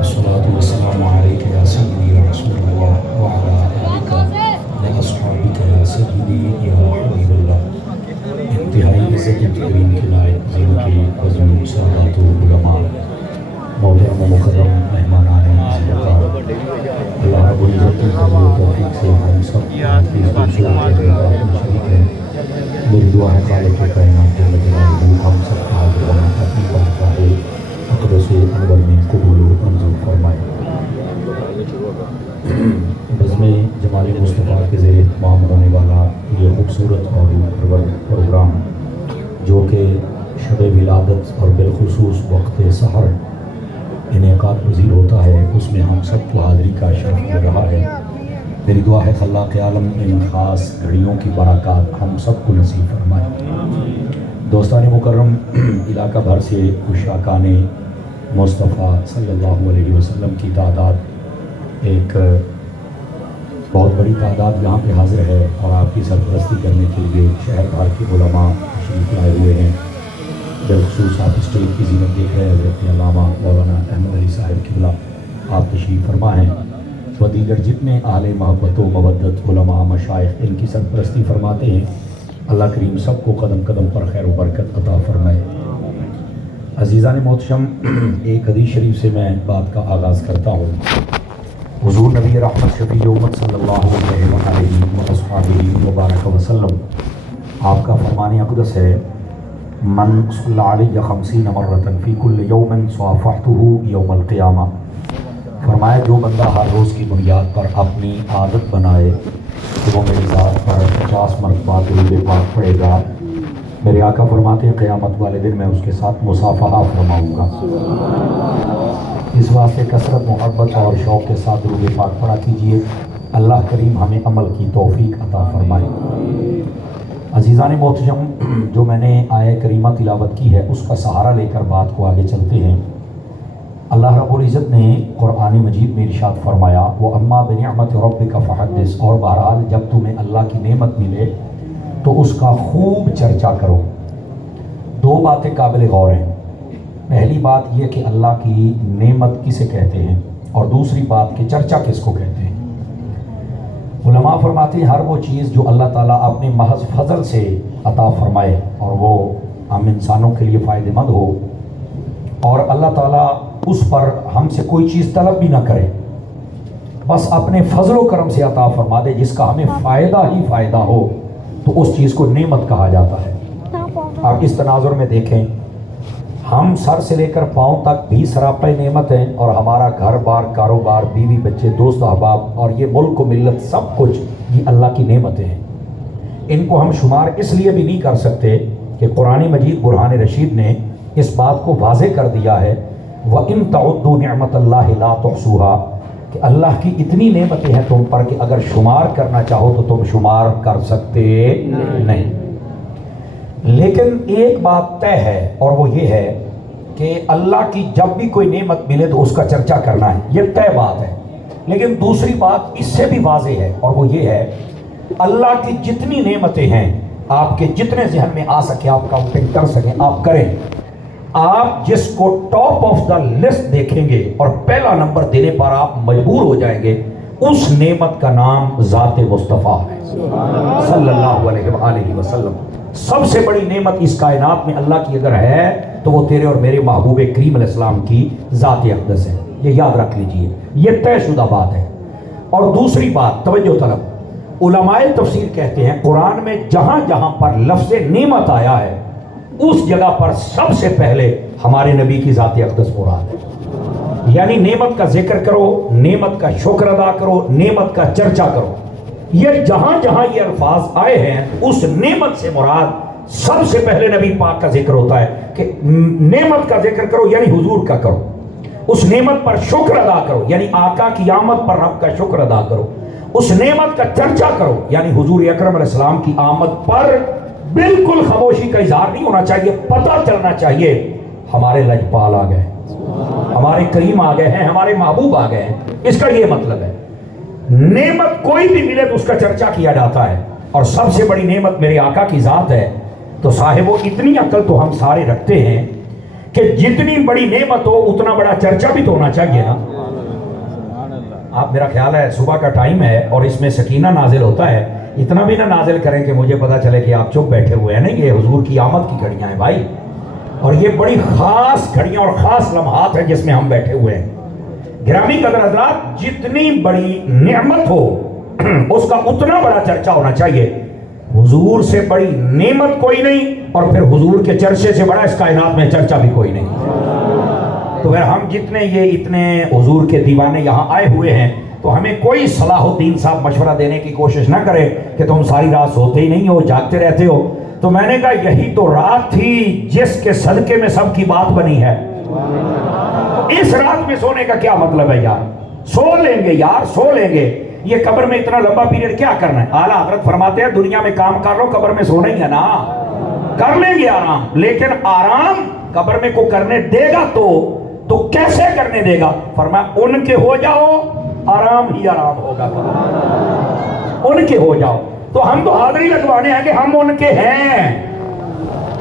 الصلاة والسلام عليك يا سيدي يا رسول الله وعلى آلك وأصحابك يا سيدي يا حبيب الله. انتہائی عزت تکریم کے لائق زینت عظم سادات علماء، محترم و مکرم مہمانان عزیز، اللہ رب العزت کی فضل و توفیق سے ہم سب اس خوبصورت جگہ میں شریک ہیں۔ میری دعا ہے خالق کائنات جل جلالہ ہم سب کا حاضر ہونا اپنی بارگاہ اقدس انور میں قبول و منظور فرمائے۔ بزم جمال مصطفیٰ کے زیر اہتمام ہونے والا یہ خوبصورت اور پرور پروگرام جو کہ شب ولادت اور بالخصوص وقت سحر انعقاد پذیر ہوتا ہے، اس میں ہم سب کو حاضری کا شرف مل رہا ہے۔ میری دعا ہے خلاق عالم ان خاص گھڑیوں کی برکات ہم سب کو نصیب فرمائے۔ دوستان مکرم، علاقہ بھر سے عشاقان مصطفیٰ صلی اللہ علیہ وسلم کی تعداد، ایک بہت بڑی تعداد یہاں پہ حاضر ہے اور آپ کی سرپرستی کرنے کے لیے شہر بھر کے علماء تشریف لائے ہوئے ہیں۔ بالخصوص آپ اسٹیج کی زینت دیکھ رہے ہیں، حضرت علامہ مولانا احمد علی صاحب قبلہ آپ تشریف فرما ہیں، و دیگر جتنے اہل محبت و مودت علماء مشائخ ان کی سرپرستی فرماتے ہیں۔ اللہ کریم سب کو قدم قدم پر خیر و برکت عطا فرمائے۔ عزیزان محتشم، ایک حدیث شریف سے میں بات کا آغاز کرتا ہوں۔ حضور نبی رحمت شفیع امت صلی اللہ علیہ وآلہ وبارک وسلم آپ کا فرمان اقدس ہے، من صلی علیہ 50 مرۃ فی کل یوم صافحتہ یوم القیامہ۔ فرمایا جو بندہ ہر روز کی بنیاد پر اپنی عادت بنائے کہ وہ میری ذات پر 50 مرتبہ درود پاک پڑھے گا، میرے آقا فرماتے ہیں قیامت والے دن میں اس کے ساتھ مصافحہ فرماؤں گا۔ اس واسطے کثرت محبت اور شوق کے ساتھ درود پاک پڑھا کیجئے، اللہ کریم ہمیں عمل کی توفیق عطا فرمائے۔ عزیزان محتشم، جو میں نے آیہ کریمہ تلاوت کی ہے اس کا سہارا لے کر بات کو آگے چلتے ہیں۔ اللہ رب العزت نے قرآن مجید میں ارشاد فرمایا، وَأَمَّا بِنِعْمَةِ رَبِّكَ فَحَدِّثْ، اور بہرحال جب تمہیں اللہ کی نعمت ملے تو اس کا خوب چرچا کرو۔ دو باتیں قابل غور ہیں۔ پہلی بات یہ کہ اللہ کی نعمت کسے کہتے ہیں، اور دوسری بات کہ چرچا کس کو کہتے ہیں۔ علماء فرماتے ہیں ہر وہ چیز جو اللہ تعالیٰ اپنے محض فضل سے عطا فرمائے اور وہ ہم انسانوں کے لیے فائدہ مند ہو، اور اللہ تعالیٰ اس پر ہم سے کوئی چیز طلب بھی نہ کرے، بس اپنے فضل و کرم سے عطا فرما دے جس کا ہمیں فائدہ ہی فائدہ ہو، تو اس چیز کو نعمت کہا جاتا ہے۔ آپ اس تناظر میں دیکھیں، ہم سر سے لے کر پاؤں تک بھی سراپا نعمت ہیں، اور ہمارا گھر بار، کاروبار، بیوی بچے، دوست احباب اور یہ ملک و ملت سب کچھ یہ اللہ کی نعمتیں ہیں۔ ان کو ہم شمار اس لیے بھی نہیں کر سکتے کہ قرآن مجید برہان رشید نے اس بات کو واضح کر دیا ہے، وَإِن تَعُدُّوا نِعْمَةَ اللَّهِ لَا تُحْصُوهَا، کہ اللہ کی اتنی نعمتیں ہیں تم پر کہ اگر شمار کرنا چاہو تو تم شمار کر سکتے نہیں۔ لیکن ایک بات طے ہے، اور وہ یہ ہے کہ اللہ کی جب بھی کوئی نعمت ملے تو اس کا چرچا کرنا ہے، یہ طے بات ہے۔ لیکن دوسری بات اس سے بھی واضح ہے، اور وہ یہ ہے اللہ کی جتنی نعمتیں ہیں آپ کے جتنے ذہن میں آ سکے آپ کاؤنٹنگ کر سکیں آپ کریں۔ آپ جس کو ٹاپ آف دا لسٹ دیکھیں گے اور پہلا نمبر دینے پر آپ مجبور ہو جائیں گے، اس نعمت کا نام ذات مصطفیٰ ہے صلی اللہ علیہ وآلہ وسلم۔ سب سے بڑی نعمت اس کائنات میں اللہ کی اگر ہے تو وہ تیرے اور میرے محبوب کریم علیہ السلام کی ذات اقدس ہے، یہ یاد رکھ لیجئے، یہ طے شدہ بات ہے۔ اور دوسری بات توجہ طلب، علماء تفسیر کہتے ہیں قرآن میں جہاں جہاں پر لفظ نعمت آیا ہے اس جگہ پر سب سے پہلے ہمارے نبی کی ذات اقدس مراد ہے۔ یعنی نعمت کا ذکر کرو، نعمت کا شکر ادا کرو، نعمت کا چرچا کرو، یہ جہاں جہاں یہ الفاظ آئے ہیں اس نعمت سے مراد سب سے پہلے نبی پاک کا ذکر ہوتا ہے کہ نعمت کا ذکر کرو یعنی حضور کا کرو، اس نعمت پر شکر ادا کرو یعنی آقا کی آمد پر رب کا شکر ادا کرو، اس نعمت کا چرچا کرو یعنی حضور اکرم علیہ السلام کی آمد پر بالکل خاموشی کا اظہار نہیں ہونا چاہیے، پتہ چلنا چاہیے ہمارے لجپال آ گئے، ہمارے کریم آ گئے ہیں، ہمارے محبوب آ گئے ہیں۔ اس کا یہ مطلب ہے نعمت کوئی بھی ملے تو اس کا چرچا کیا جاتا ہے، اور سب سے بڑی نعمت میرے آقا کی ذات ہے۔ تو صاحبو اتنی عقل تو ہم سارے رکھتے ہیں کہ جتنی بڑی نعمت ہو اتنا بڑا چرچا بھی تو ہونا چاہیے نا. آپ میرا خیال ہے صبح کا ٹائم ہے اور اس میں سکینہ نازل ہوتا ہے, اتنا بھی نہ نازل کریں کہ مجھے پتا چلے کہ آپ چپ بیٹھے ہوئے ہیں. نہیں, یہ حضور کی آمد کی گھڑیاں ہیں بھائی, اور یہ بڑی خاص گھڑیاں اور خاص لمحات ہیں جس میں ہم بیٹھے ہوئے ہیں. گرامی قدر حضرات, جتنی بڑی نعمت ہو اس کا اتنا بڑا چرچا ہونا چاہیے. حضور سے بڑی نعمت کوئی نہیں, اور پھر حضور کے چرچے سے بڑا اس کائنات میں چرچا بھی کوئی نہیں. تو پھر ہم جتنے یہ اتنے حضور کے دیوانے یہاں آئے ہوئے ہیں, تو ہمیں کوئی صلاح الدین صاحب مشورہ دینے کی کوشش نہ کرے کہ تم ساری رات سوتے ہی نہیں ہو, جاگتے رہتے ہو. تو میں نے کہا یہی تو رات تھی جس کے صدقے میں سب کی بات بنی ہے. اس رات میں سونے کا کیا مطلب ہے یار؟ سو لیں گے یار, سو لیں گے. یہ قبر میں اتنا لمبا پیریڈ کیا کرنا ہے؟ اعلیٰ حضرت فرماتے ہیں دنیا میں کام کر لو, قبر میں سونا ہی ہے نا. کر لیں گے آرام, لیکن آرام قبر میں کو کرنے دے گا تو کیسے کرنے دے گا؟ فرمایا ان کے ہو جاؤ, آرام ہی آرام ہوگا. ان کے ہو جاؤ. تو ہم تو حاضری لگوانے ہیں کہ ہم ان کے ہیں.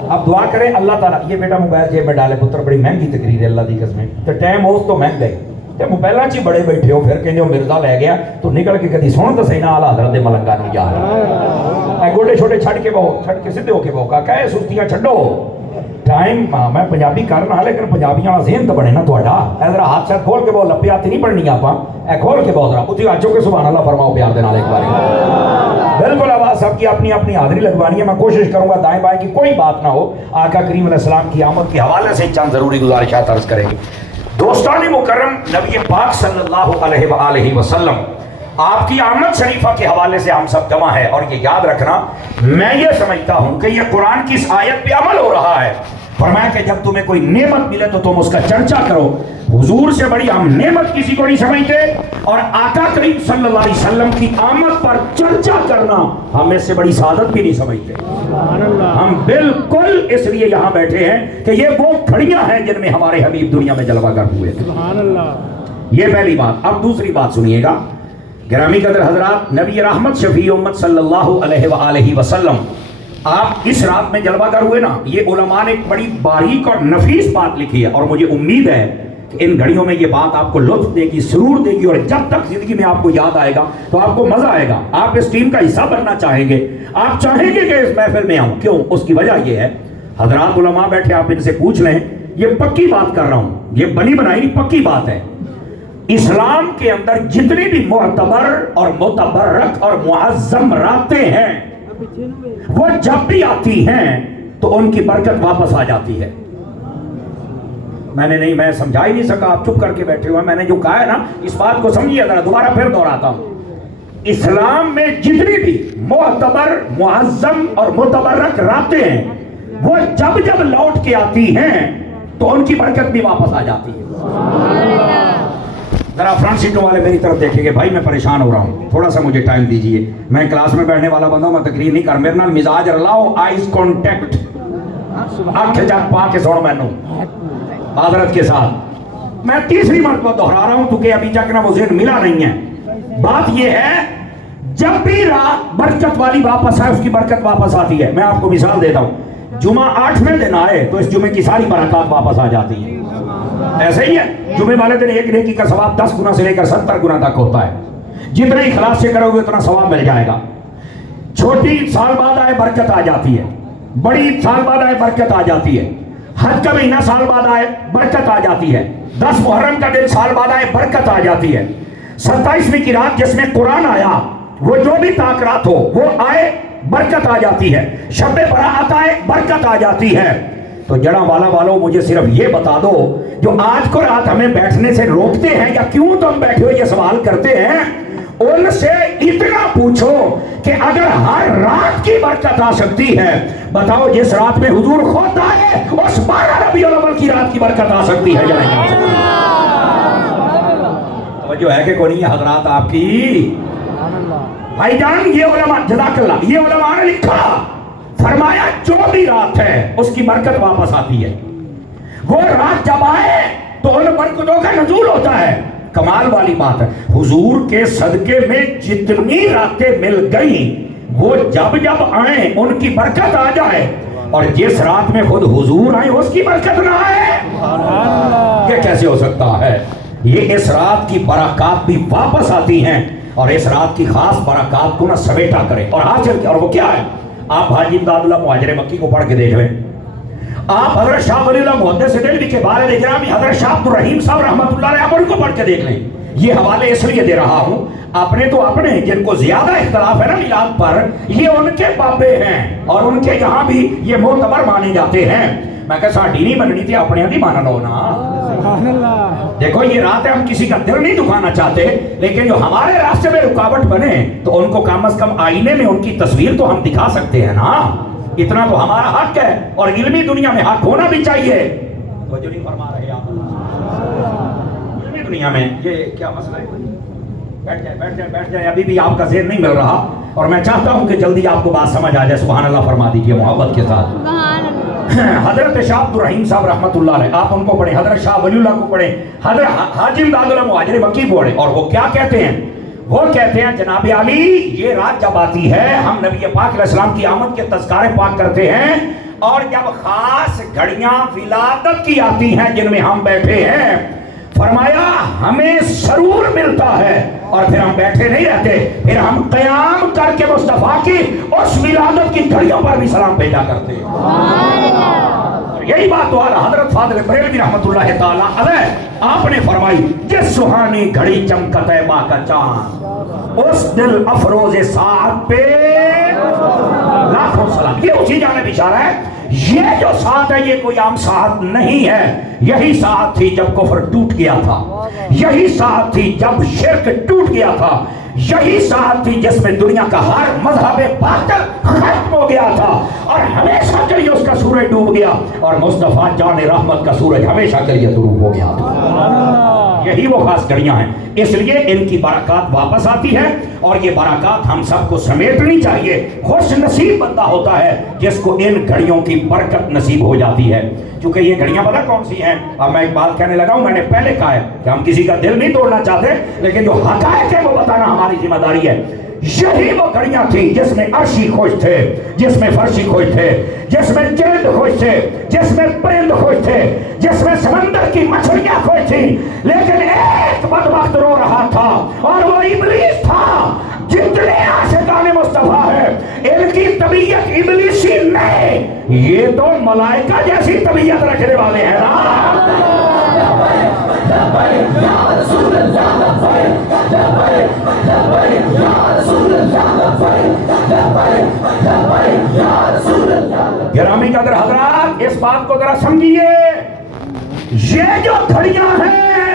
اب دعا کریں اللہ تعالیٰ. یہ بیٹا موبائل جیب میں ڈالے پتر, بڑی مہنگی تقریر ہے اللہ دی قسم. تو ٹائم ہوس تو مہنگ گئے تے موبائلاں چ بڑے بیٹھے ہو, پھر کہندے ہو مرزا لے گیا تو نکل کے کدی سن تو صحیح نہ اعلیٰ حضرت دے ملنگاں نوں یار. اے گوڈے چھوٹے چھڈ کے بہو, چھڈ کے سیدھے ہو کے بہو. کہا اے سستیاں چھڈو. ٹائم میں پنجابی کرنا, لیکن پنجابیاں والا ذہن تو بنے نا تہاڈا. اے ذرا ہاتھ شاتھ کھول کے بہو, لپے ہاتھ نہیں پڑھنی آپاں. اے کھول کے بہو ذرا, اُتھی آجو کے سبحان اللہ فرماؤ پیار دے نال ایک باری. بالکل آواز سب کی اپنی اپنی حاضری لگوانی ہے. میں کوشش کروں گا دائیں بائیں کی کوئی بات نہ ہو. آقا کریم علیہ السلام کی آمد کے حوالے سے چند ضروری گزارشات عرض کریں گے. دوستان مکرم, نبی پاک صلی اللہ علیہ وآلہ وسلم آپ کی آمد شریفہ کے حوالے سے ہم سب جمع ہے. اور یہ یاد رکھنا, میں یہ سمجھتا ہوں کہ یہ قرآن کی اس آیت پہ عمل ہو رہا ہے. فرمایا کہ جب تمہیں کوئی نعمت ملے تو تم اس کا چرچا کرو. حضور سے بڑی ہم نعمت کسی کو نہیں سمجھتے, اور آقا کریم صلی اللہ علیہ وسلم کی آمد پر چرچا کرنا ہم اس سے بڑی سعادت بھی نہیں سمجھتے. ہم بالکل اس لیے یہاں بیٹھے ہیں کہ یہ وہ گھڑیاں ہیں جن میں ہمارے حبیب دنیا میں جلوہ گر ہوئے. یہ پہلی بات. اب دوسری بات سنیے گا گرامی قدر حضرات, نبی رحمت شفیع امت صلی اللہ علیہ وآلہ وسلم آپ اس رات میں جلوہ گر ہوئے نا. یہ علماء نے ایک بڑی باریک اور نفیس بات لکھی ہے, اور مجھے امید ہے کہ ان گھڑیوں میں یہ بات آپ کو لطف دے گی, سرور دے گی, اور جب تک زندگی میں آپ کو یاد آئے گا تو آپ کو مزہ آئے گا. آپ اس ٹیم کا حصہ بننا چاہیں گے, آپ چاہیں گے کہ اس محفل میں آؤں. کیوں؟ اس کی وجہ یہ ہے, حضرات علماء بیٹھے, آپ ان سے پوچھ لیں. یہ پکی بات کر رہا ہوں, یہ بنی بنائی پکی بات ہے. اسلام کے اندر جتنی بھی معتبر اور متبرک اور معظم راتیں ہیں, وہ جب بھی آتی ہیں تو ان کی برکت واپس آ جاتی ہے. میں سمجھا ہی نہیں سکا, آپ چپ کر کے بیٹھے ہوئے. میں نے جو کہا ہے نا, اس بات کو سمجھیے ذرا, دوبارہ پھر دہراتا ہوں. اسلام میں جتنی بھی معتبر, معظم اور متبرک راتیں ہیں, وہ جب جب لوٹ کے آتی ہیں تو ان کی برکت بھی واپس آ جاتی ہے. ذرا فرنٹ سیٹوں والے میری طرف دیکھیں گے. بھائی میں پریشان ہو رہا ہوں, تھوڑا سا مجھے ٹائم دیجئے. میں کلاس میں بیٹھنے والا بندہ ہوں, میں تقریر نہیں کر. میرے نال مزاج رلاؤ, آئیز کانٹیکٹ, آنکھ جات پا کے سوڑ مینوں معذرت کے ساتھ. میں تیسری مرتبہ دہرا رہا ہوں کیونکہ ابھی تک نا وہ ذہن ملا نہیں ہے. بات یہ ہے, جب بھی رات برکت والی واپس آئے اس کی برکت واپس آتی ہے. میں آپ کو مثال دیتا ہوں, جمعہ 8ویں دن آئے تو اس جمعے کی ساری برکات واپس آ جاتی ہیں. ایسے ہی ہے, جمعے والے دن ایک نیکی کا ثواب 10 گنا سے لے کر 70 گنا تک ہوتا ہے. جتنے اخلاص سے کرو گے اتنا ثواب مل جائے گا. چھوٹی سال بعد آئے برکت آ جاتی ہے, بڑی سال بعد آئے برکت آ جاتی ہے. حج کا مہینہ سال بعد آئے برکت آ جاتی ہے. 10 محرم کا دن سال بعد آئے برکت آ جاتی ہے. 27ویں کی رات جس میں قرآن آیا, وہ جو بھی تاکرات ہو وہ آئے برکت آ جاتی ہے. شب برات آئے برکت آ جاتی ہے. تو جڑا والا والوں مجھے صرف یہ بتا دو, جو آج کو رات ہمیں بیٹھنے سے روکتے ہیں یا کیوں تم بیٹھے ہو یہ سوال کرتے ہیں, ان سے اتنا پوچھو کہ اگر ہر رات کی برکت آ سکتی ہے, بتاؤ جس رات میں حضور خود آئے اس 12 ربیع الاول کی رات کی برکت آ سکتی ہے یا نہیں آ سکتی؟ توجہ ہے کہ کوئی نہیں حضرات آپ کی؟ بھائی جان, یہ علماء, جزاک اللہ, یہ علماء نے لکھا, فرمایا جو بھی رات ہے اس کی برکت واپس آتی ہے. وہ رات جب آئے تو ان برکتوں کا نزول ہوتا ہے. کمال والی بات ہے, حضور کے صدقے میں جتنی راتیں مل گئیں وہ جب جب آئیں ان کی برکت آ جائے اور جس رات میں خود حضور آئے اس کی برکت نہ آئے؟ یہ کیسے ہو سکتا ہے؟ یہ اس رات کی برکات بھی واپس آتی ہیں، اور اس رات کی خاص برکات کو نہ سمیٹا کرے اور حاصل کیا، اور وہ کیا ہے؟ آپ حاجی امداد اللہ مہاجر مکی کو پڑھ کے دیکھ لیں، آپ حضرت شاہ ولی اللہ محدث دہلوی کے بارے دیکھ رہے ہیں، حضرت شاہ عبد الرحیم صاحب رحمۃ اللہ علیہ، آپ ان کو پڑھ کے دیکھ لیں۔ یہ حوالے اس لیے دے رہا ہوں، اپنے تو اپنے جن کو زیادہ اختلاف ہے نا میلاد پر، یہ ان کے بابے ہیں اور ان کے یہاں بھی یہ معتبر مانے جاتے ہیں۔ میں کہا ساڑھی نہیں بننی تھی، اپنے یہاں بھی مانا لو نا۔ دیکھو یہ رات ہے، ہم کسی کا دل نہیں دکھانا چاہتے، لیکن جو ہمارے راستے میں رکاوٹ بنے تو ان کو کم از کم آئینے میں ان کی تصویر تو ہم دکھا سکتے ہیں نا، اتنا تو ہمارا حق ہے، اور علمی دنیا میں حق ہونا بھی چاہیے۔ توجہ نہیں فرما رہے آپ؟ علمی دنیا میں یہ کیا مسئلہ ہے؟ بیٹھ جائے، ابھی بھی آپ کا ذہن نہیں مل رہا، اور میں چاہتا ہوں کہ جلدی آپ کو بات سمجھ آ جائے۔ سبحان اللہ فرما دیجئے محبت کے ساتھ۔ حضرت شاہ عبد الرحیم صاحب رحمۃ اللہ علیہ، آپ ان کو پڑھیں، حضرت شاہ ولی اللہ کو پڑھیں، حضرت حاجی امداد اللہ مہاجر مکی کو پڑھیں، اور وہ کیا کہتے ہیں؟ وہ کہتے ہیں جناب علی، یہ رات جب آتی ہے ہم نبی پاک علیہ السلام کی آمد کے تذکارے پاک کرتے ہیں، اور جب خاص گھڑیاں ولادت کی آتی ہیں جن میں ہم بیٹھے ہیں، فرمایا ہمیں سرور ملتا ہے، اور پھر ہم بیٹھے نہیں رہتے، پھر ہم قیام کر کے مصطفیٰ کی اس ولادت کی گھڑیوں پر بھی سلام بھیجا کرتے ہیں۔ اور یہی بات تو حضرت فاضل بریلوی رحمۃ اللہ تعالیٰ علیہ آپ نے فرمائی، جس سہانی گھڑی چمکا طیبہ کا چاند، اس دل افروز ساعت پہ لاکھوں سلام۔ یہ اسی جانب اشارہ ہے، یہ جو ساعت ہے یہ کوئی عام ساعت نہیں ہے، یہی ساعت تھی جب کفر ٹوٹ گیا تھا، یہی ساعت تھی جب شرک ٹوٹ گیا تھا، یہی ساعت تھی جس میں دنیا کا ہر مذہب باطل ختم ہو گیا تھا، اور ہمیشہ کے لیے اس کا سورج ڈوب گیا، اور مصطفیٰ جان رحمت کا سورج ہمیشہ کے لیے غروب ہو گیا تھا۔ یہی وہ خاص گھڑیاں ہیں، اس لیے ان کی برکات واپس آتی ہے، اور یہ برکات ہم سب کو سمیٹنی چاہیے۔ خوش نصیب بندہ ہوتا ہے جس کو ان گھڑیوں کی برکت نصیب ہو جاتی ہے، کیونکہ یہ گھڑیاں پتہ کون سی ہیں؟ اب میں ایک بات کہنے لگا ہوں، میں نے پہلے کہا ہے کہ ہم کسی کا دل نہیں توڑنا چاہتے، لیکن جو حقائق ہے وہ بتانا ہماری ذمہ داری ہے۔ یہی وہ گھڑیاں تھیں جس میں عرشی خوش تھے، جس میں فرشی خوش تھے، جس میں جلد خوش تھے، جس میں پرند خوش تھے، جس میں سمندر کی مچھلیاں خوش تھیں، لیکن ایک بدبخت رو رہا تھا، اور وہ ابلیس تھا۔ جتنے عاشقان مصطفیٰ ہیں ان کی طبیعت ابلیسی نہیں، یہ تو ملائکہ جیسی طبیعت رکھنے والے ہیں نا۔ گرامی قدر حضرات، اس بات کو ذرا سمجھیے، یہ جو گھڑیاں ہیں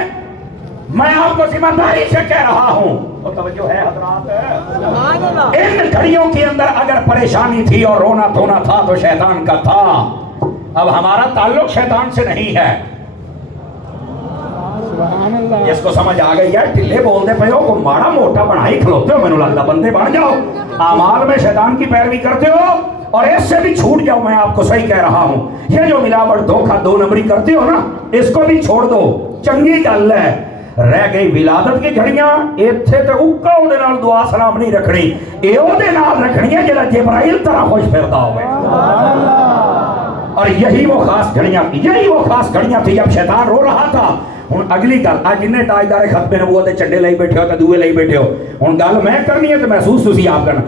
میں آپ کو ذمہ داری سے کہہ رہا ہوں، اور توجہ ہے حضرات، ان گھڑیوں کے اندر اگر پریشانی تھی اور رونا دھونا تھا تو شیطان کا تھا۔ اب ہمارا تعلق شیطان سے نہیں ہے، جس کو سمجھ آ گئی ہے ٹلے بول دے پہ ہو کو ماڑا موٹا بنائی کھلوتے ہو، میں نے لگتا بندے بن جاؤ، اعمال میں شیطان کی پیروی کرتے ہو، اور اس سے بھی چھوٹ جاؤ۔ میں آپ کو صحیح کہہ رہا ہوں، یہ جو ملاوٹ دھوکہ دو نمبری کرتے ہو نا، اس کو بھی چھوڑ دو، چنگی گل ہے۔ رہ گئی ولادت کی گھڑیاں، ایتھے تے اوکا او دے نال دعا سلام نہیں رکھنی، اے او دے نال رکھنی ہے جڑا جبرائیل طرح خوش پھردا ہوئے۔ اور یہی وہ خاص گھڑیاں تھی جب شیطان رو رہا تھا۔ ہوں اگلی گل، آج جن تاجدار ختم نبوت چنڈے لئی بیٹھے ہو تے دوے لئی بیٹھے ہو، ہوں گل میں کرنی ہے تو محسوس تسی آپ کرنا۔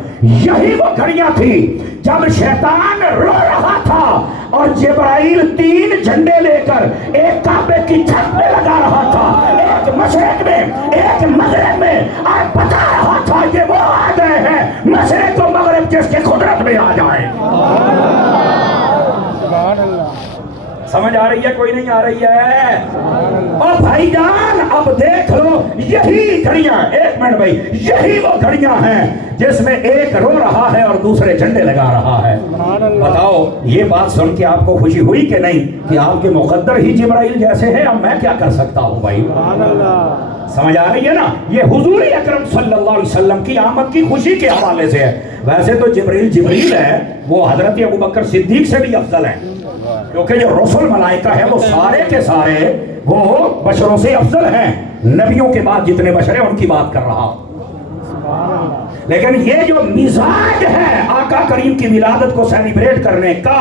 یہی وہ گھڑیاں تھی جب شیطان رو رہا تھا اور جبرائیل 3 جھنڈے لے کر ایک کعبے کی چھت پہ لگا رہا تھا، ایک مشرق میں ایک مغرب میں، اور بتا رہا تھا یہ وہ آ گئے ہیں مشرق و مغرب جس کے قدرت میں آ جائیں۔ سمجھ آ رہی ہے کوئی نہیں آ رہی ہے؟ اور بھائی جان اب دیکھ لو، یہی گھڑیاں، ایک منٹ بھائی، یہی وہ گھڑیاں ہیں جس میں ایک رو رہا ہے اور دوسرے جھنڈے لگا رہا ہے۔ بتاؤ یہ بات سن کے آپ کو خوشی ہوئی کہ نہیں کہ آپ کے مقدر ہی جبرائیل جیسے ہیں؟ اب میں کیا کر سکتا ہوں بھائی؟ سمجھ آ رہی ہے نا؟ یہ حضور اکرم صلی اللہ علیہ وسلم کی آمد کی خوشی کے حوالے سے ہے۔ ویسے تو جبریل ہے وہ حضرت ابوبکر صدیق سے بھی افضل ہے، کیونکہ جو رسول ملائکہ ہیں وہ سارے کے سارے وہ بشروں سے افضل ہیں، نبیوں کے بعد جتنے بشر ہیں ان کی بات کر رہا ہوں۔ لیکن یہ جو مزاج ہے آقا کریم کی ولادت کو سیلیبریٹ کرنے کا،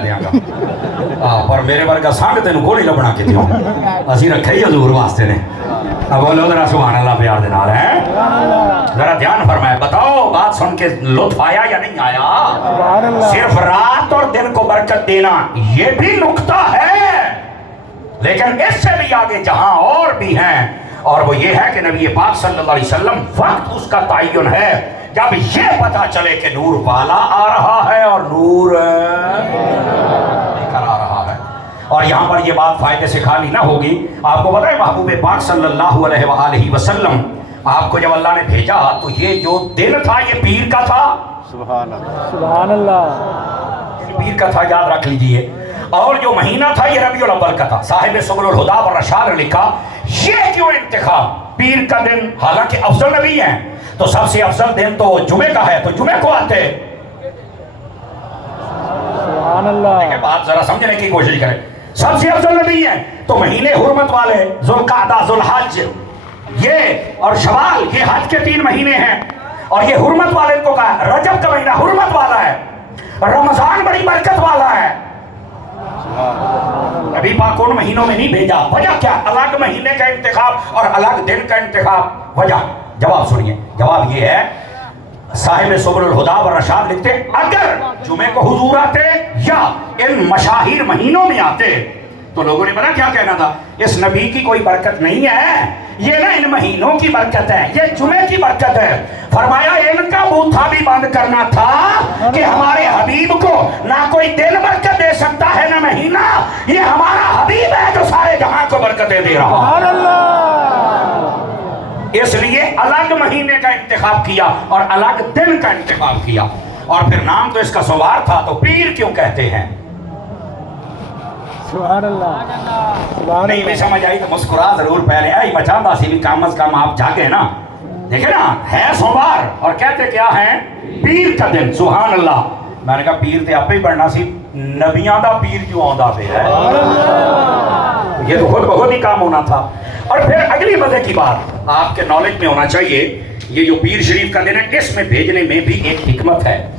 دیا گا پر میرے ورگا سنگ تینوں کوئی نہیں لبنا کتوں اسی رکھے ہی حضور واسطے نے اب بولو ذرا سبحان اللہ پیار دے نال ہے ذرا دھیان فرمائے بتاؤ بات سن کے لطف آیا یا نہیں آیا صرف رات اور دن کو برکت دینا یہ بھی نقطہ ہے لیکن اس سے بھی آگے جہاں اور بھی ہیں اور وہ یہ ہے کہ نبی پاک صلی اللہ علیہ وسلم وقت اس کا تعین ہے جب یہ پتا چلے کہ نور والا آ رہا ہے اور نور لے کر آ رہا ہے اور یہاں پر یہ بات فائدے سے خالی نہ ہوگی آپ کو پتہ ہے محبوب پاک صلی اللہ علیہ وآلہ وسلم آپ کو جب اللہ نے بھیجا تو یہ جو دن تھا یہ پیر کا تھا سبحان اللہ پیر کا تھا یاد رکھ لیجئے اور جو مہینہ تھا یہ ربیع الاول کا تھا صاحب سبل الہدی والرشاد نے لکھا یہ کیوں انتخاب پیر کا دن حالانکہ افضل نبی ہیں تو سب سے افضل دن تو جمعہ کا ہے تو جمعہ کو آتے سبحان اللہ بات ذرا سمجھنے کی کوشش کریں سب سے افضل نبی ہیں تو مہینے حرمت والے ذوالقعدہ ذوالحج یہ اور شوال یہ حج کے 3 مہینے ہیں اور یہ حرمت والے کو کہا رجب کا مہینہ حرمت والا ہے رمضان بڑی برکت والا ہے نبی پاک ان مہینوں میں نہیں بھیجا وجہ کیا الگ مہینے کا انتخاب اور الگ دن کا انتخاب وجہ جواب سنیے جواب یہ ہے صاحب سبل الہدی والرشاد لکھتے اگر جمعے کو حضور آتے یا ان مشاہیر مہینوں میں آتے تو لوگوں نے بنا کیا کہنا تھا اس نبی کی کوئی برکت نہیں ہے یہ نہ ان مہینوں کی برکت ہے یہ جمعے کی برکت ہے فرمایا ان کا بوتھا بھی بند کرنا تھا کہ ہمارے حبیب کو نہ کوئی دن برکت دے سکتا ہے نہ مہینہ یہ ہمارا حبیب ہے جو سارے جہاں کو برکتیں دے رہا ہے اس لیے الگ مہینے کا انتخاب کیا اور الگ دن کا انتخاب کیا اور پھر نام تو اس کا سوار تھا تو پیر کیوں کہتے ہیں سبحان اللہ نہیں بھی سمجھ آئی تو مسکرا ضرور پہلے آئی بچاندہ سی بھی کام از کام آپ جاگے نا دیکھیں نا ہے سوار اور کہتے کیا ہیں پیر کا دن سبحان اللہ میں نے کہا پیر تے آپ ہی پڑھنا سی نبیاں دا پیر کیوں آندہ پہ ہے یہ تو خود بخود ہی کام ہونا تھا اور پھر اگلی مزے کی بات آپ کے نالج میں ہونا چاہیے یہ جو پیر شریف کا دن ہے اس میں بھیجنے میں بھی ایک حکمت ہے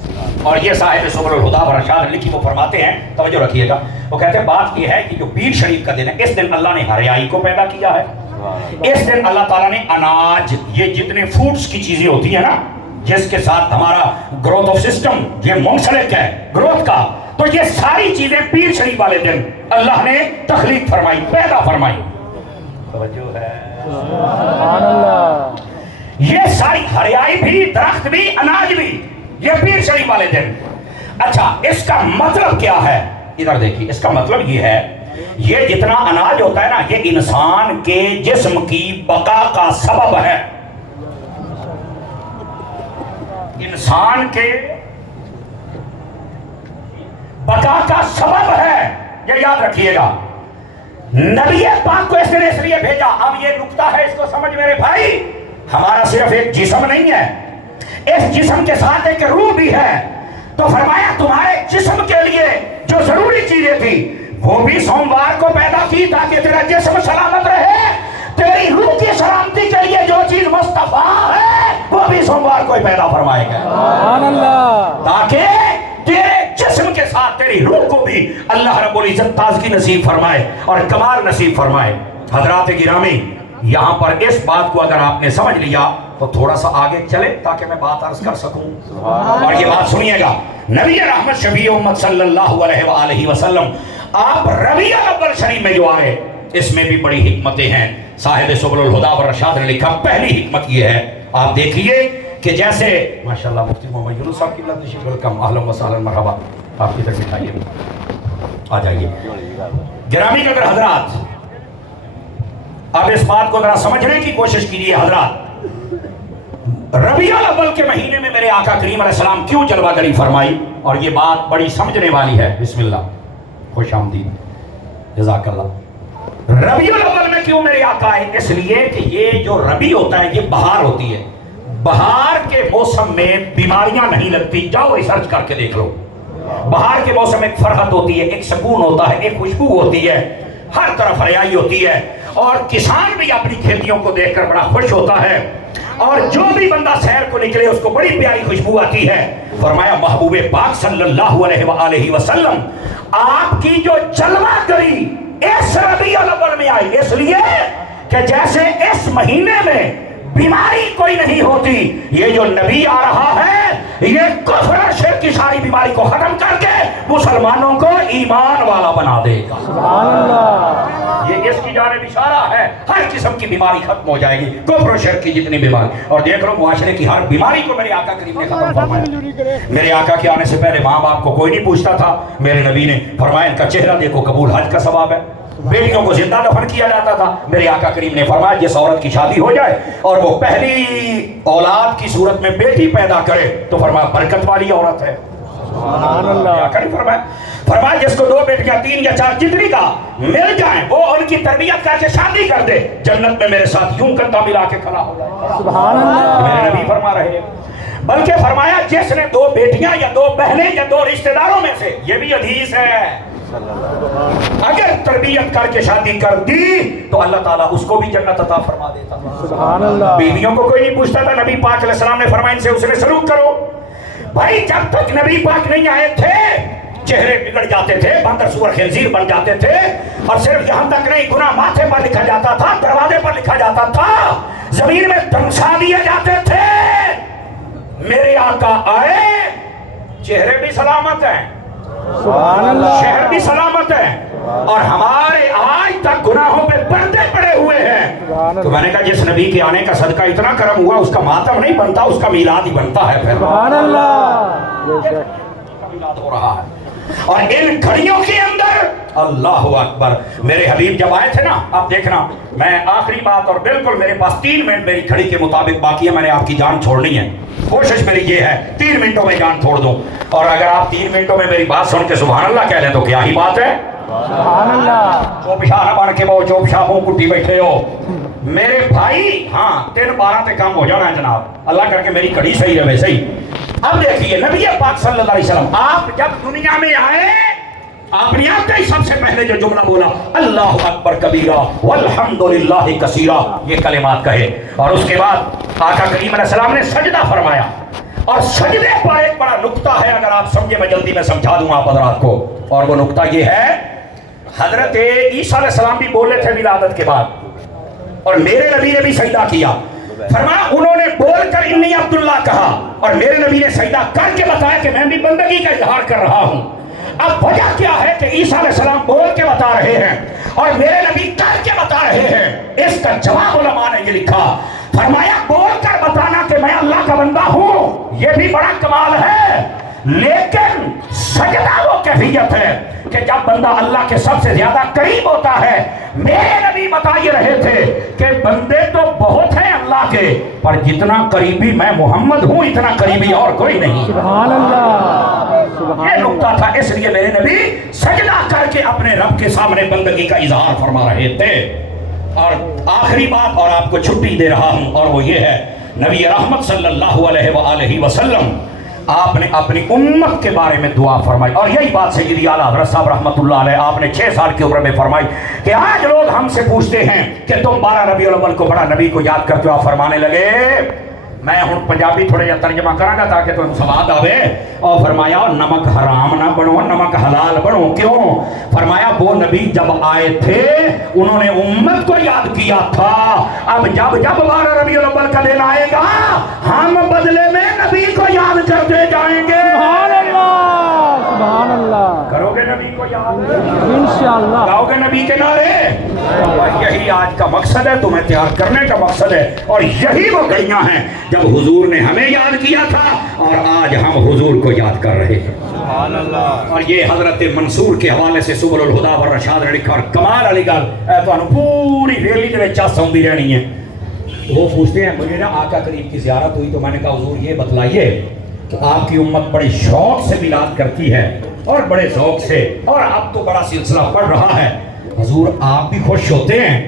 اور یہ صاحب سبل الہدی والرشاد لکھی وہ فرماتے ہیں توجہ رکھیے گا وہ کہتے ہیں بات یہ ہے کہ جو پیر شریف کا دن ہے اس دن اللہ نے حریائی کو پیدا کیا ہے اس دن اللہ تعالیٰ نے اناج یہ جتنے فوڈز کی چیزیں ہوتی ہیں نا جس کے ساتھ ہمارا گروتھ آف سسٹم یہ منسلک ہے گروتھ کا تو یہ ساری چیزیں پیر شریف والے دن اللہ نے تخلیق فرمائی پیدا فرمائی توجہ ہے سبحان اللہ یہ ساری ہریائی بھی درخت بھی اناج بھی یہ پیر شریف والے دن اچھا اس کا مطلب کیا ہے ادھر دیکھیے اس کا مطلب یہ ہے یہ جتنا اناج ہوتا ہے نا یہ انسان کے جسم کی بقا کا سبب ہے انسان کے بقا کا سبب ہے یہ یاد رکھیے گا نبی پاک کو اس نے اس لیے بھیجا اب یہ نقطہ ہے اس کو سمجھ میرے بھائی ہمارا صرف ایک جسم نہیں ہے اس جسم کے ساتھ ایک روح بھی ہے تو فرمایا تمہارے جسم کے لیے جو ضروری چیزیں تھی وہ بھی سوموار کو پیدا کی تاکہ تیرا جسم سلامت رہے تیری روح کی سلامتی کے لیے جو چیز مصطفیٰ ہے وہ بھی سوموار کو ہی پیدا فرمائے گا سبحان اللہ تاکہ تیرے جسم کے ساتھ تیری روح کو بھی اللہ رب العزت تازگی نصیب فرمائے اور کمال نصیب فرمائے حضرات گرامی یہاں پر اس بات کو اگر آپ نے سمجھ لیا تو تھوڑا سا آگے چلے تاکہ میں بات عرض کر سکوں اور یہ بات سنیے گا نبی رحمت شفیع امت صلی اللہ علیہ وآلہ وسلم آپ ربیع الاول شریف میں جو آئے اس میں بھی بڑی حکمتیں ہیں صاحب سبل الہدی والرشاد نے لکھا پہلی حکمت یہ ہے آپ دیکھیے کہ جیسے ماشاءاللہ مفتی محمد یونس صاحب کی لطف تشریف ویلکم اہلا و سہلا مرحبا آپ کی طرف بٹھائیے آ جائیے گرامی قدر حضرات اب اس بات کو ذرا سمجھنے کی کوشش کیجیے حضرات ربیع الاول کے مہینے میں میرے آقا کریم علیہ السلام کیوں جلوہ گری فرمائی اور یہ بات بڑی سمجھنے والی ہے بسم اللہ خوش آمدید جزاک اللہ ربیع الاول میں کیوں میرے آقا آئے اس لیے کہ یہ جو ربیع ہوتا ہے یہ بہار ہوتی ہے بہار کے موسم میں بیماریاں نہیں لگتی جاؤ ریسرچ کر کے دیکھ لو بہار کے موسم ایک فرحت ہوتی ہے ایک سکون ہوتا ہے ایک خوشبو ہوتی ہے ہر طرف ہریائی ہوتی ہے اور کسان بھی اپنی کھیتیوں کو دیکھ کر بڑا خوش ہوتا ہے اور جو بھی بندہ سیر کو نکلے اس کو بڑی پیاری خوشبو آتی ہے. فرمایا محبوب پاک صلی اللہ علیہ وآلہ وسلم آپ کی جو جلوہ گری اس ربیع الاول میں آئی، اس لیے کہ جیسے اس مہینے میں بیماری کوئی نہیں ہوتی، یہ جو نبی آ رہا ہے یہ کفر اور شرک کی ساری بیماری کو ختم کر کے مسلمانوں کو ایمان والا بنا دے گا. سبحان اللہ. یہ اس کی جانب اشارہ ہے. ہر قسم کی بیماری ختم ہو جائے گی، کفر و شرک کی جتنی بیماری. اور دیکھ لو معاشرے کی ہر بیماری کو میرے آقا کریم نے ختم فرمایا. میرے آقا کے آنے سے پہلے ماں باپ کو کوئی نہیں پوچھتا تھا. میرے نبی نے فرمایا ان کا چہرہ دیکھو قبول حج کا ثواب ہے. بیٹیوں کو زندہ دفن کیا جاتا تھا. میرے آقا کریم نے فرمایا جس عورت کی شادی ہو جائے اور وہ پہلی اولاد کی صورت میں بیٹی پیدا کرے تو فرمایا برکت والی عورت ہے. سبحان اللہ. فرمایا جس کو 2 بیٹیاں 3 یا 4 جتنی کا مل جائیں وہ ان کی تربیت کر کے شادی کر دے، جنت میں میرے ساتھ یوں کندھا ملا کے کھڑا ہو جائے. سبحان اللہ. میرے نبی فرما رہے ہیں. بلکہ فرمایا جس نے 2 بیٹیاں یا 2 بہنیں یا 2 رشتہ داروں میں سے، یہ بھی حدیث ہے، اگر تربیت کر کے شادی کر دی تو اللہ تعالیٰ اس کو بھی جنت عطا فرما دیتا. سبحان اللہ. بیویوں کو کوئی نہیں پوچھتا تھا. نبی پاک علیہ السلام نے فرمایا ان سے اس نے سلوک کرو. بھائی جب تک نبی پاک نہیں آئے تھے چہرے بگڑ جاتے تھے، بندر سور خنزیر بن جاتے تھے، اور صرف یہاں تک نہیں گناہ ماتھے پر لکھا جاتا تھا، دروازے پر لکھا جاتا تھا، زمین میں دمسا دیے جاتے تھے. میرے آقا آئے، چہرے بھی سلامت ہیں، سبحان اللہ. شہر بھی سلامت ہے، اور ہمارے آج تک گناہوں پہ پردے پڑے ہوئے ہیں. تو میں نے کہا جس نبی کے آنے کا صدقہ اتنا کرم ہوا اس کا ماتم نہیں بنتا، اس کا میلاد ہی بنتا ہے. پھر سبحان اللہ. میلاد ہو رہا ہے. اور ان گھڑیوں کے اندر اللہ اکبر میرے حبیب جب آئے تھے نا، اب دیکھنا میں آخری بات، اور بالکل میرے پاس 3 منٹ میری گھڑی کے مطابق باقی ہے، میں نے آپ کی جان چھوڑنی ہے. کوشش میری یہ ہے 3 منٹوں میں جان چھوڑ دوں، اور اگر آپ 3 منٹوں میں میری بات سن کے سبحان اللہ کہہ لیں تو کیا ہی بات ہے. سبحان اللہ. چوپ شاہ نہ بن کے وہ چوپ شاہ ہوں کٹی بیٹھے ہو میرے بھائی. ہاں 3-12 تے کام ہو جانا ہے جناب، اللہ کر کے میری کڑی صحیح رہے. صحیح. اب دیکھیے نبی پاک صلی اللہ علیہ وسلم آپ جب دنیا میں آئے آپ نے آتے ہی سب سے پہلے جو جملہ بولا اللہ اکبر کبیرہ والحمدللہ کثیرہ، یہ کلمات کہے. اور اس کے بعد آقا کریم علیہ السلام نے سجدہ فرمایا. اور سجدے پر ایک بڑا نقطہ ہے، اگر آپ سمجھے میں جلدی میں سمجھا دوں آپ حضرات کو. اور وہ نقطہ یہ ہے حضرت عیسیٰ علیہ السلام بھی بولے تھے ولادت کے بعد، اور میرے نبی نے بھی سجدہ کیا. فرمایا انہوں نے بول کر انی عبداللہ کہا، اور میرے نبی نے سجدہ کر کے بتایا کہ میں بھی بندگی کا اظہار کر رہا ہوں. اب وجہ کیا ہے کہ عیسیٰ علیہ السلام بول کے بتا رہے ہیں اور میرے نبی کر کے بتا رہے ہیں؟ اس کا جواب علماء نے یہ لکھا. فرمایا بول کر بتانا کہ میں اللہ کا بندہ ہوں یہ بھی بڑا کمال ہے، لیکن سجدہ وہ کیفیت ہے کہ جب بندہ اللہ کے سب سے زیادہ قریب ہوتا ہے. میرے نبی بتا یہ رہے تھے کہ بندے تو بہت ہیں اللہ کے، پر جتنا قریبی میں محمد ہوں اتنا قریبی اور کوئی نہیں. سبحان اللہ. یہ نقطہ تھا، اس لیے میرے نبی سجدہ کر کے اپنے رب کے سامنے بندگی کا اظہار فرما رہے تھے. اور آخری بات اور آپ کو چھٹی دے رہا ہوں، اور وہ یہ ہے نبی رحمت صلی اللہ علیہ وآلہ وسلم آپ نے اپنی امت کے بارے میں دعا فرمائی. اور یہی بات سیدی اعلیٰ حضرت صاحب رحمت اللہ علیہ آپ نے 6 سال کی عمر میں فرمائی کہ آج لوگ ہم سے پوچھتے ہیں کہ تم 12 ربیع الاول کو بڑا نبی کو یاد کرتے ہو. آپ فرمانے لگے میں ہوں پنجابی تھوڑے جا ترجمہ کراں گا تاکہ تم سواد آوے. اور فرمایا نمک حرام نہ بنو نمک حلال بنو. کیوں؟ فرمایا وہ نبی جب آئے تھے انہوں نے امت کو یاد کیا تھا. اب جب 12 ربیع الاول کا دن آئے گا ہم بدلے میں نبی کو یاد کرتے جائیں گے. سبحان اللہ. سبحان اللہ. کرو گے نبی کو یاد؟ انشاءاللہ. گاؤ گے نبی کے نعرے؟ یہی آج کا مقصد ہے، تمہیں تیار کرنے کا مقصد ہے. اور یہی وہ گھڑیاں ہیں جب حضور نے ہمیں یاد کیا تھا اور آج ہم حضور کو یاد کر رہے ہیں. سبحان اللہ. اور یہ حضرت منصور کے حوالے سے سبل الہدا والرشاد نے لکھا. اور کمال والی گل تمہیں پوری ریلی دے وچ چس آندی رہنی ہے. وہ پوچھتے ہیں مجھے نا آقا کریم کی زیارت ہوئی تو میں نے کہا حضور یہ بتلائیے کہ آپ کی امت بڑے شوق سے میلاد کرتی ہے اور بڑے ذوق سے، اور اب تو بڑا سلسلہ پڑ رہا ہے، حضور آپ بھی خوش ہوتے ہیں؟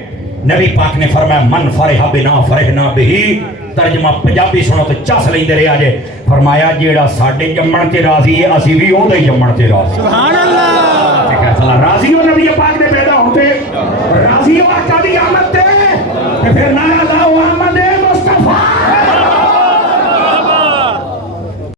نبی پاک نے فرمایا من فرح بنا فرحنا بہی. ترجمہ پنجابی سنو تو چس لیندے رہے آجے. فرمایا جیڑا ساڈے جمن تے راضی ہے اسی بھی او دے جمن تے راضی. سبحان اللہ. تے فیصلہ راضی ہو نبی پاک نے پیدا ہوتے، راضی ہو آقا دی آمد تے پھر نہ لاؤ